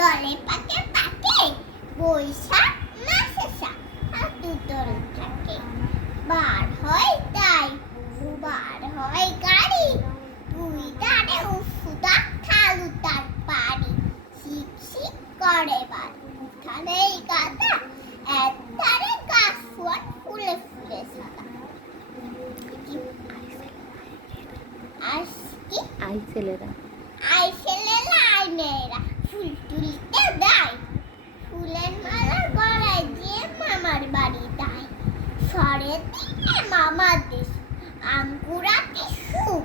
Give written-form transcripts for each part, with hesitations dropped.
দলে পাকে পাকে বৈশাখ মাসে হাঁটু দল থাকে বার হয় তাই বার হয় গাড়ি দুই ধারে উফুদা খালু তার পাড়ি শিক শিক করে বার উঠানে গাদা এক ধারে গাছ ফুয়ার ফুলে ফুলে সাদা আই ছেলেরা আই মেয়েরা ফুল তুলতে দেয় ফুলের মালা গলায় দিয়ে মামার বাড়ি দেয় সরে দিনে মামার দেশ আঙ্কুরাতে সুখ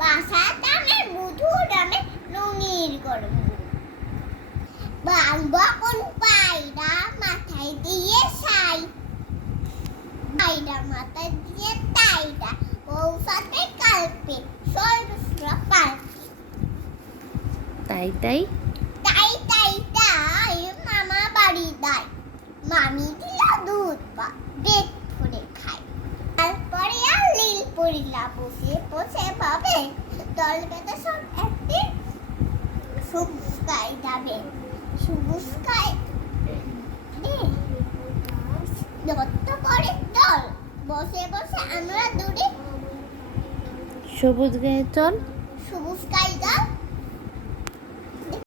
বাসা দামে মধু দামে নুনির গরম বকন পায়রা মাথায় দিয়ে সাই পায়রা মাথায় দিয়ে তাইরা বৌসাতে কালপে সর্বসুরা পালকে তাই তাই তাই তাই তাই মামা বাড়ি দেয় মামি দিল দুধ বা পেট ভরে খায় তারপরে আর লীল পড়িলা বসে বসে ভাবে দল বেঁধে সব একদিন সবুজ গায়ে যাবে সবুজ গায়ে যত করে দল বসে বসে আমরা দূরে সবুজ গায়ে চল